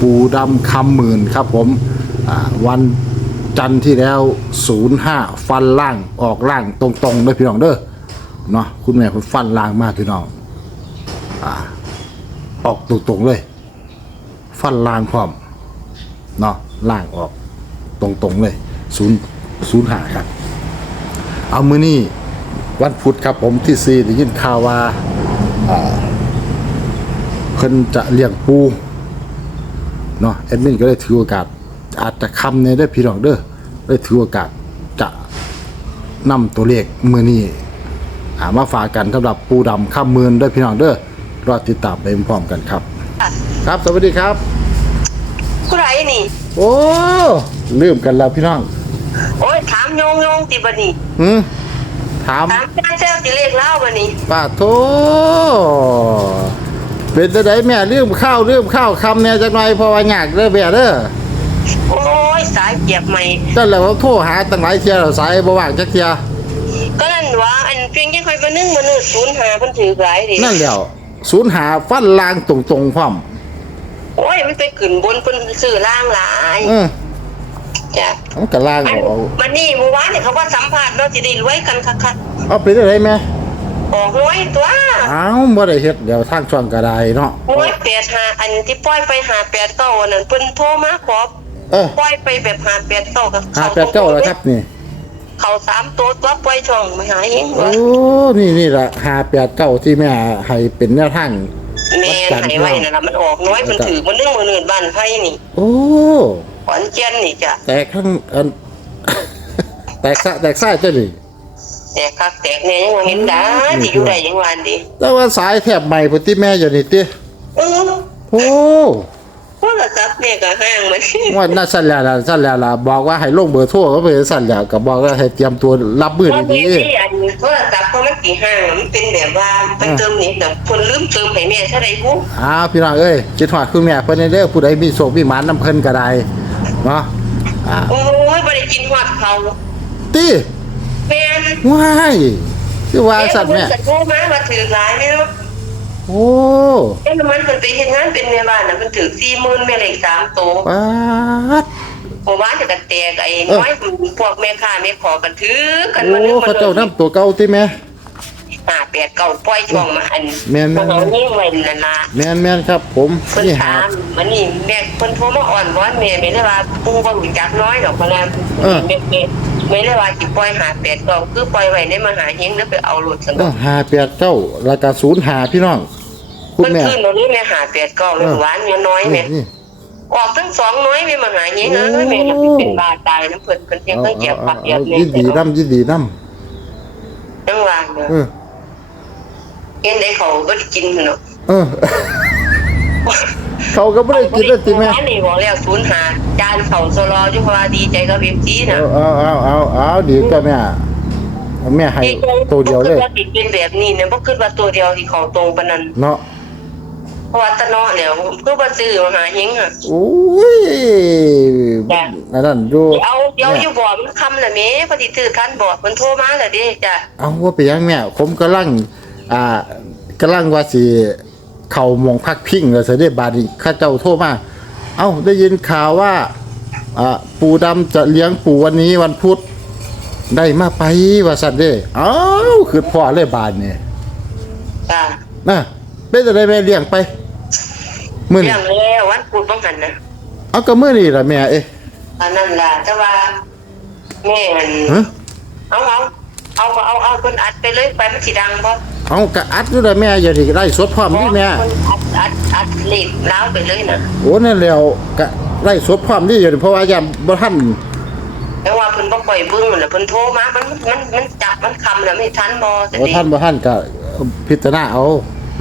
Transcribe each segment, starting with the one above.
ปูดำคำหมื่นครับผมวันจันทร์ที่แล้ว 05 ฟันล่างออกล่างตรงๆเลยพี่น้องเด้อเนาะคุณแม่เพิ่นฟันล่างมากพี่น้องอ่าออกตรงๆเลย ฟันล่างพร้อมเนาะล่างออกตรงๆเลยศูนย์ศูนย์หาครับ เอามือนี่วันพุธครับผมที่ซีได้ยินข่าวว่าเพิ่นจะเลี้ยงปู เนาะแอดมินก็ได้ถือโอกาส อาจจะคำในได้อพี่น้องเด้อได้ถือโอกาสจะนำตัวเลขมือนี้อ่ามาฝากกันสำหรับปูดำข้ามมือนได้อพี่น้องเด้อรอติดตามไปพร้อมๆกันครับ ครับ สวัสดีครับผู้ไรนี่ โอ้ลืมกันแล้วพี่น้องโอ้ยถามโยงโยงติบันนี่หืมถามถามจ้าเจ้าสิเลขเล่าบันนี่ป้าโท เป็นจะไดแม่เรื่องข้าวเรื่องข้าวคำเนี่ยจักหน่อยเพอว่าอยากเด้อแม่เด้อโอ้ยสายเจ็บใหม่นั่นแหละว่าโทรหาตั้งหลายเที่ยแล้วสายบ่ว่างจักเที่ยก็นั่นว่าอันเพียงแค่คอยมานึ่งมานืดศูนย์หาเพิ่นถือหลายดินั่นแหล้วศูนย์หาฟันลางตรงๆพร้อมโอ้ยมันไปขึ้นบนเพิ่นซื้อล่างหลายอือจ้ะมันก็ลางอันเอามันนี่เมื่อวานนี่เขาว่าสัมภาษณ์เนาะสิได้รวยกันคักเอาไปได้ไดแม่ๆ ออกรวยตัวอ้าวบ่ได้เฮ็ดเดี๋ยวทางช่องก็ได้เนาะรวยแปดหาอันที่ปล่อยไปหาแปดเก้าอันนั้นเพิ่นโทรมาขอเออปล่อยไปแบบหาแปดเก้ากับหาแปดเก้าแล้วครับนี่ เขาสามตัวตัวปล่อยช่องมาหาเองโอ้วะนี่นี่ล่ะหาแปดเก้าที่แม่ให้เป็นแนวทางแม่นให้ไว้นั่นล่ะมันออกน้อยมันถือมันเรื่องมืออื่นบ้านไผนี่ โอ้ขอนแก่นนี่จ้ะแตกข้างอันแตกซะแตกซ่ายจ้ะนี่ แต่คักแตกแน่ยังว่าเห็นได้ที่อยู่ได้ยังวาอันดีแต่ว่าสายแถบใหม่พุ่นที่แม่อยู่นี่ติเออโอ้โทรศัพท์แม่ก็ห้างมันว่าน่าสั่นแล้วล่ะสั่นแล้วล่ะบอกว่าให้ลงเบอร์โทรก็ไปสั่นแล้วก็บอกว่าให้เตรียมตัวรับมือเพราะดีที่อันโทรศัพท์เขามันสิห้างมันเป็นแบบว่าไปเติมนี่แบบคนลืมเติมให้แม่เท่าใดบุๆอ้าวพี่น้องเอ้ยคิดฮอดคุณแม่เพิ่นเด้อผู้ใดมีโชคมีหมานนำเพิ่นก็ได้เนาะอ่าโอ้ยบ่ได้กินฮอดเขาติ แม่นว้ายคือว่าสั่นแม่เพิ่นก็โทรมาว่าถือหลายแม่เนาะโอ้เอ้ยมันเพิ่นไปเฮ็ดงานเป็นแม่บ้านน่ะมันถือ40,000แม่เลข3โตวปาดเมื่อวานจะกันแตกไอ้น้อยพวกแม่ค้าแม่ขอกันถือกันโอ้มานึงเขาเจ้านํตัวเก่าติแม่ ห้าแปดเก้าปล่อยช่องมาอันแม่นๆ พวกเรานี่ไว้นั่นล่ะ แม่นๆครับผมเพิ่นนี่หาถามมันนี่แม่เพิ่นโทรมาอ่อนวอนแม่ไม่ได้ว่าปู่บ่รู้จักน้อยดอกพะนะแม่แม่ ไม่ได้ว่าสิปล่อยหาแปดเก้าคือปล่อยไว้ในมหาเฮงแล้วไปเอารถซั่นเออหาแปดเก้าแล้วก็ศูนย์หาพี่น้อง คุณเพิ่นแม่ขึ้นเรานี่แม่หาแปดเก้าแล้วหวานแม่น้อยแม่นี่ ออกทั้งสองน้อยแม่มหาเฮงเอ้ยแม่น่ะสิเป็นบาตายน้ำเพิ่นเพิ่นเพียงเอาต้องเก็บเอาปักเก็เอาบแม่ยินดีน้ำยินดีน้จังว่าเนาะำเออ เห็นได้เขาบ่ได้กินเนาะเออ เขาก็ไม่ได้กินแล้วสิแม่อันนี้บอกแล้วศูนย์หาจานเขาโซลอจุพลาดีใจกับเว็บจีนะเอาเอาเอาเอาเอาดีก็แม่แม่ให้ตัวเดียวเลยบ่คิว่าสิเป็นแบบนี้เนี่ยบ่คิดว่าตัวเดียวที่เขาตรงปานนั้นเนาะเพราะว่าตะเนาะแล้วคือบ่ซื้อมาหาเฮงอะโอ้ยอันนั้นดูเอาเดี๋ยวอยู่บ่มันคำน่ะแม่พอสิซื้อคันบ่มันโทรมาแล้วเด้จ้ะเอาว่าไปยังแม่ผมกำลังอ่ากำลังว่าสิ เข้าหมองพักพิงแล้วสิได้บาดนี้ข้าเจ้าโทรมา เอ้าได้ยินข่าวว่าอ่าปู่ดำจะเลี้ยงปู่วันนี้วันพุธได้มาไปว่าสัตว์เด้เอ้าคือพ่อเลยบาดนี่จ้ะนะเป็นจะได้แม่เลี้ยงไปมื้อเรื่นี้องแล้ววันพุธบ่หันน่ะเอาก็มื้อนี้ล่ะแม่เอ้ยอันนั้นล่ะแต่ว่าแม่อันฮะเอาเอา เอาเอาเอาเพิ่นอัดไปเลยไปมันสิดังบ่เอากะอัดอยู่ล่ะแม่อย่าได้ไล่สดพร้อมนี่แม่เพิ่นอัดอัดอัดเลขลาวไปเลยนะโอ้นั่นแล้วกะไล่สดพร้อมนี่อยู่เพราะว่าย่าบ่ทันแต่ว่าเพิ่นบ่ปล่อยเบิ่งนั่นแหละเพิ่นโทรมามันมันมันจับมันคำแล้วไม่ทันบ่แต่บ่ดีทันบ่ทันก็พิจารณาเอา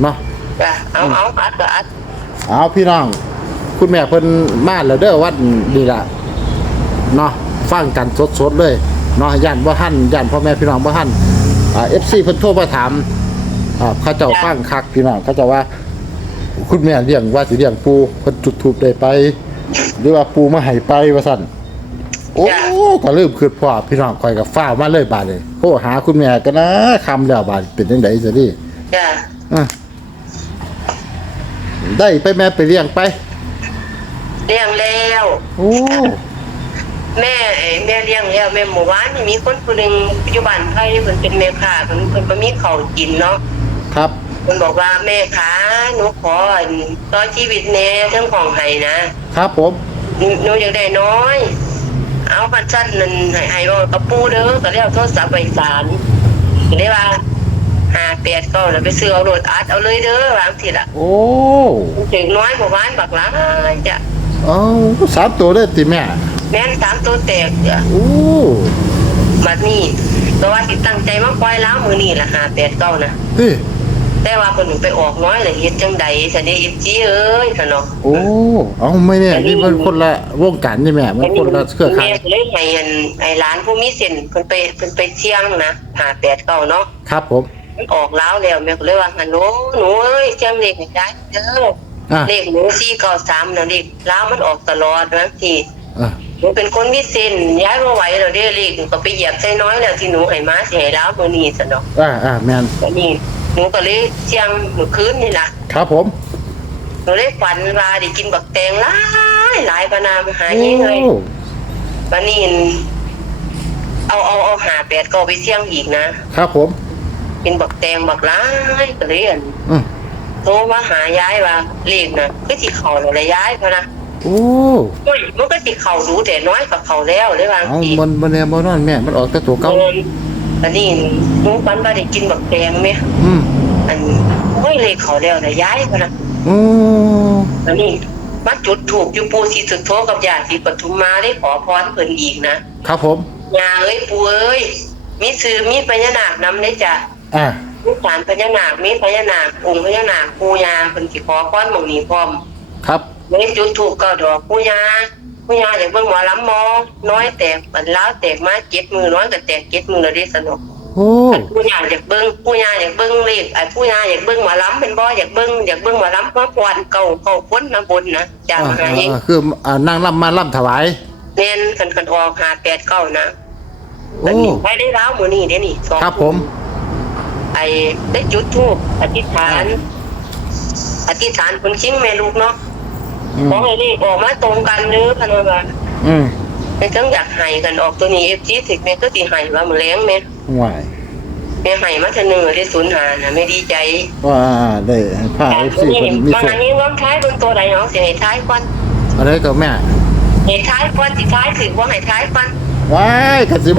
เนาะ จ้ะเอาเอาอัดก็อัดเอาพี่น้อง คุณแม่เพิ่นมาแล้วเด้อวันนี้ล่ะเนาะฟังกันสดๆเลย เนาะย่านบ่ทันย่านพ่อแม่พี่น้องบ่ทันอ่า FC เพิ่นโทรมาถามอ่าเขาเจ้าฟังคักพี่น้องเขาเจ้าว่า คุณแม่เลี้ยงว่าสิเลี้ยงปูเพิ่นจุดทูบได้ไป หรือว่าปูมาให้ไปว่าซั่นโอ้ก็ลืมคือพ่อพี่น้องคอยกับฟ้าวมาเลยบาดนี้โทรหาคุณแม่กันนะคำแล้วบาดเป็นจังไดซะดิจ้ะอะได้ไปแม่ไปเลี้ยงไป เลี้ยงแล้ว โอ้ แม่ไอ้แม่เลี้ยงแล้วแม่หมู่บ้านนี่มีคนคนหนึ่งปัจจุบันไทยเพิ่นเป็นแม่ค้าเพิ่นเพิ่นบ่มีข้าวกินเนาะครับเพิ่นบอกว่าแม่ขาหนูขออันต่อชีวิตแน่ทั้งของให้นะครับผมหนูหนูอยากได้น้อย เอาพันชั้นนั่นให้ให้บ่กระปูเด้อก็เลยเอาโทรศัพท์ไปศาลก็เลยว่าหาแปดก็แล้วไปซื้อเอาโหลดอัดเอาเลยเด้อวางสิล่ะโอ้ถึงน้อยหมู่บ้านบักหลายจ้ะเอาสามตัวได้ติแม่ แม่นสามตัวแตกจ้ะโอ้บัดนี้แต่ว่าติตั้งใจมาปล่อยล้าวมือนี่ล่ะหาแปดเก้านะเฮ้ยแต่ว่าคนหนูไปออกน้อยเลยเฮ็ดจังใดฉันได้อิจีเอ้ยสนองโอ้เอาไม่เนี่ยนี่มันคนละวงการนี่แม่มันคนละเครือข่ายแม่ก็เลยให้อันไอ้ร้านผู้มีเส้นเพิ่นไปเพิ่นไปเที่ยงนะหาแปดเก้าเนาะครับผมมันออกล้าวแล้วแม่ก็เลยว่าฮัลโหลหนูเอ้ยเที่ยงเลขให้ได้เด้ออะเลขหนูสี่เก้าสามนะเลขล้าวมันออกตลอดนะทีอะ หนูเป็นคนมีเส้นย้ายมาไหวแล้วเด้อเลขหนูก็ไปเหยียบใส่น้อยแล้วที่หนูให้มาสิให้ล้าวมื้อนี้สนองอ่าอ่าแมนอันนี้หนูก็เลยเที่ยงเมื่อคืนนี่ล่ะครับผมหนูเลยฝันว่าได้กินบักแตงหลายหลายปานามหายิงเลยโอ้วันนี้เอาเอาเอาหาแปดก็เอาไปเสี่ยงอีกนะครับผมกินบักแตงบักหลายก็เลยอั่นอืมโทรมาหาย้ายว่าเลขนะก็สิเข่าแล้วละย้ายพะนะ โอ้โอ้ยมันก็สิเข่ารู้แต่น้อยกว่าเข่าแล้วเลยว่าเอาสิมันมันเนี่ยมันนอนแม่ มันออกแต่ตัวเก่าเอออันนี้หนูฝันว่าได้กินบักแตงไหมอืมอันโอ้ยเลขเข่าแล้วละย้ายพะนะโอ้อันนี้มาจุดถูกอยู่ปูสีสุดโทกับญาติปทุมมาได้ขอพรเพิ่นอีกนะครับผมยาเอ้ยปูเอ้ยมีซื้อมีพญานาคนำได้จ้ะ อะมีสารพญานาคมีพญานาคองค์พญานาคปูยาเพิ่นสิขอพรหม่องนี้พร้อม ครับ เลยจุดถูกก็ดอกปูยาปูยาอยากเบิ่งหมอลำหมอน้อยแตกปันล้าวแตกมาเจ็ดมือน้อยก็แตกเจ็ดมือแล้วเด้สนุกโอ้ปูยาอยากเบิ่งปูยาอยากเบิ่งเลขไอ้ปูยาอยากเบิ่งหมอลำเป็นบ่อยากเบิ่งอยากเบิ่งหมอลำมาพรเก่าเก่าพ้นน้ำบนนะจ้าอ่าหาเองอ่าคืออ่านั่งล่ำมาล่ำถวายแน่นกันกันออกหาแปดเก้านะโอ้อันนี้ไปได้แล้วมือนี่เด้นี่สองครับผม ไอ้ได้จุดทูบอธิษฐาน อธิษฐานคุณชิงแม่ลูกเนาะอืม ขอให้นี่ออกมาตรงกันเด้อพะนันว่าอืมแม่จังอยากให้กันออกตัวนี้เอฟจีถึกแม่ก็สิให้ว่ามื้อแรงแม่ไหวแม่ให้มาเสนอได้ศูนย์หาน่ะแม่ดีใจว่าได้ผ้าแต่เอฟตัวซีนี้คนมีบางส่วอันนนี้ว่าท้ายเบิ่งตัวใดเนาะสิให้ท้ายก่อนอะไรก็แม่ให้ท้ายก่อนสิท้ายถึกว่าให้ท้ายก่อนว้ายกระสิบ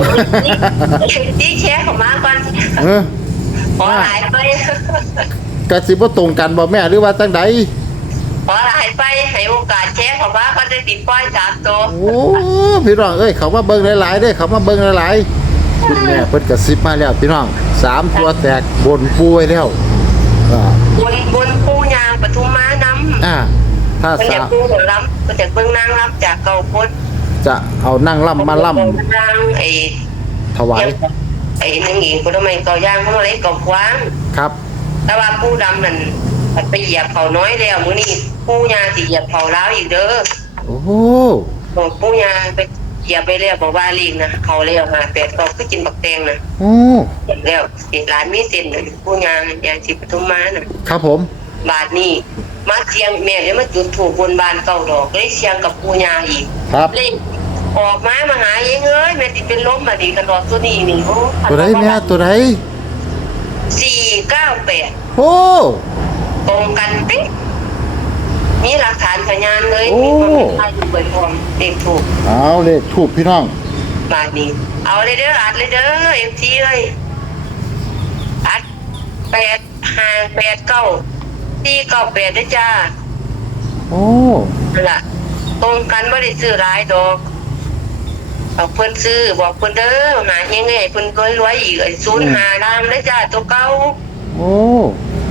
นี่แชร์เข้ามาก่อนเออขอหลายไปกระสิบว่าตรงกันบ่แม่หรือว่าจังใด ขอหลายไปให้โอกาสแชร์เข้ามาก็ได้ติดป้อยสามตัวโอ้พี่น้องเอ้ยเขามาเบิ่งหลายๆเด้อเขามาเบิ่งหลายๆคุณแม่เพิ่นกระซิบมาแล้วพี่น้องสามตัวแตกบนปูไว้แล้วอ่าบนบนปูยางปทุมมานำอ่าถ้ามันสาจะปูหมอลำมันจะเบิ่งนางลำจากเก่าพดจะเอานั่งล่ำมาล่นางไอ้ำถวายไอ้นึงอีกคนทำไมเก่าย่างเขามาเลยเก่าควาง ครับ แต่ว่าปูดำนั่น มันไปเหยียบเขาน้อยแล้วมื้อนี้ปูยาสิเหยียบเขาล้าวอีกเด้อโอ้โหบอกปูยาไปเหยียบไปแล้วบอกว่าลีกนะเขาแล้วหาแปดเขาคือกินบักแตงนะโอ้เห็นแล้วสิร้านมีเส้นน่ะปูยายางสิปทุมมาน่ะ ครับผม บาทนี้มาเสียงแม่เลยมาจุดถูกบนบานเก่าดอกเลยเสียงกับปูยาอีกครับ เลยออกมามาหาเองเอ้ยแม่ติเป็นล้มมาดีกันดอกตัวนี้นี่โอ้ตัวไหนแม่ตัวไหนสี่เก้าแปดโอ้ ตรงกันปิ๊งมีหลักฐานพยานเลยโอ้มีความเป็นไทยอยู่เปิดพร้อมเด็กถูกเอาเลขถูกพี่น้องบาทนี้ เอาเลยเด้ออัดเลยเด้อเอ็มทีเลยอัดแปดห้าแปดเก้าสี่เก้าแปดด้วยจ้าโอ้นั่นล่ะตรงกันไม่ได้ซื้อหลายดอกเอาเพิ่นซื้อบอกเพิ่นเด้อหาเฮงให้เพิ่นรวยรวยๆอีกไอ้ศูนย์หาดามเลยจ้าตัวเก่าโอ้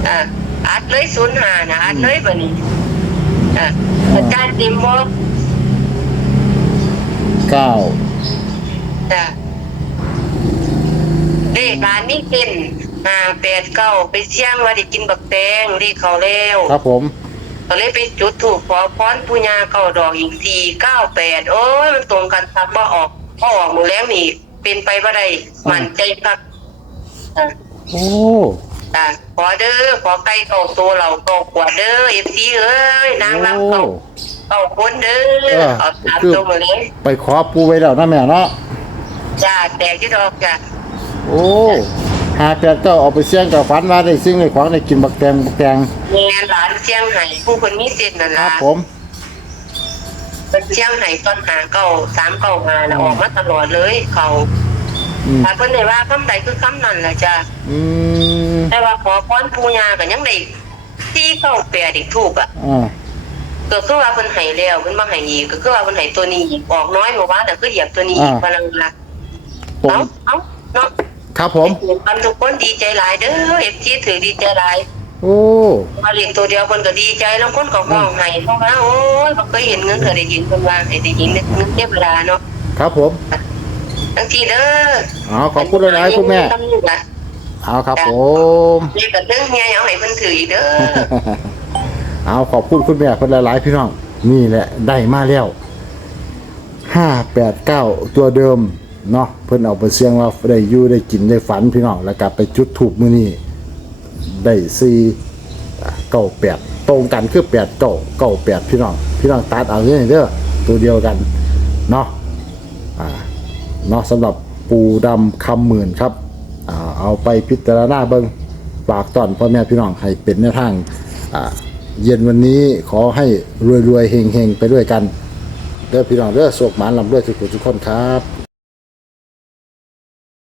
อะ อัดเลยศูนย์หานะอัดเลยบัดนี้อะอาจารย์ติมบอกเก้าจ้ะเลขร้านนี้เป็นห้าแปดเก้าไปเสี่ยงว่าได้กินบักแตงเลขเขาแล้วครับผม ก็เลยไปจุดถูกขอพรปุญญาเก่าดอกอีกสี่เก้าแปดโอ้ยมันตรงกันทักบ่ออกพอออกหมดแล้วนี่เป็นไปบ่ได้มั่นใจครับอะโอ้ อะขอเด้อขอไก่เก่าตัวเราเก่าขวดเด้อเอฟซีเอ้ยนางรับเก่าเก้าคนเด้อเออเอาตามคือ ตัวมาเลยไปขอปูไว้แล้วนะแม่เนาะ จ้าแตกที่ดอกจ้ะโอ้หาแปดเก้าเอาไปเสี่ยงกับฝันว่าได้สิ่งในของได้กินบักแตงบักแตงแม่หลานเชียงไห้ผู้คนมีสิทธิ์นั่นครัล่ะบผม เป็นเชียงไห้ต้นหาเก้าสามเก้าหานะออกมาตลอดเลยเขาอืม ถ้าเพิ่นได้ว่าคำใดคือคำนั้นแหละจ้ะอืมแต่ว่าขอพรปูญาก็ยังได้ที่เก้าแปดอีกถูกอะอ่าก็คือว่าเพิ่นให้แล้วเพิ่นมาให้อีกก็คือว่าเพิ่นให้ตัวนี้อีกออกน้อยเมื่อวานแต่คือเหยียบตัวนี้อีกพลังละผมเอ้าเอ้าเนาะครับผมทำทุกคนดีใจหลายเด้อเอฟซีถือดีใจหลายโอ้มาเรียกตัวเดียวคนก็ดีใจแล้วคนก็ห้องให้เพราะว่าโอ้ยบ่เคยเห็นเงินเคยได้ยินเพิ่นว่าให้ได้ยินเงินเทวดาเนาะครับผม ทั้งทีเด้อเอาขอบคุณหลายๆคุณแม่ทำนี่ล่ะเอาครับผมเรียกกันเรื่องเฮียเอาให้เพิ่นถืออีกเด้อเอาขอบคุณคุณแม่คนหลายๆพี่น้องนี่แหละได้มาแล้วห้าแปดเก้าตัวเดิมเนาะเพิ่นเอาไปเสี่ยงว่าได้อยู่ได้กินได้ฝันพี่น้องแล้วกลับไปจุดถูกมื้อนี้ได้สี่เก้าแปดตรงกันคือแปดเก้าเก้าแปดพี่น้องพี่น้องตัดเอาเนี่ยเด้อตัวเดียวกันเนาะอ่า เนาะสำหรับปูดำคำหมื่นครับอ่าเอาไปพิจารณาเบิงฝากตอนพ่อแม่พี่น้องให้เป็นแนวทางอ่าเย็นวันนี้ขอให้รวยๆเฮงๆ ไปด้วยกันเด้อพี่น้องเด้อสวกหมานลำด้วยทุกคนทุกคนครับ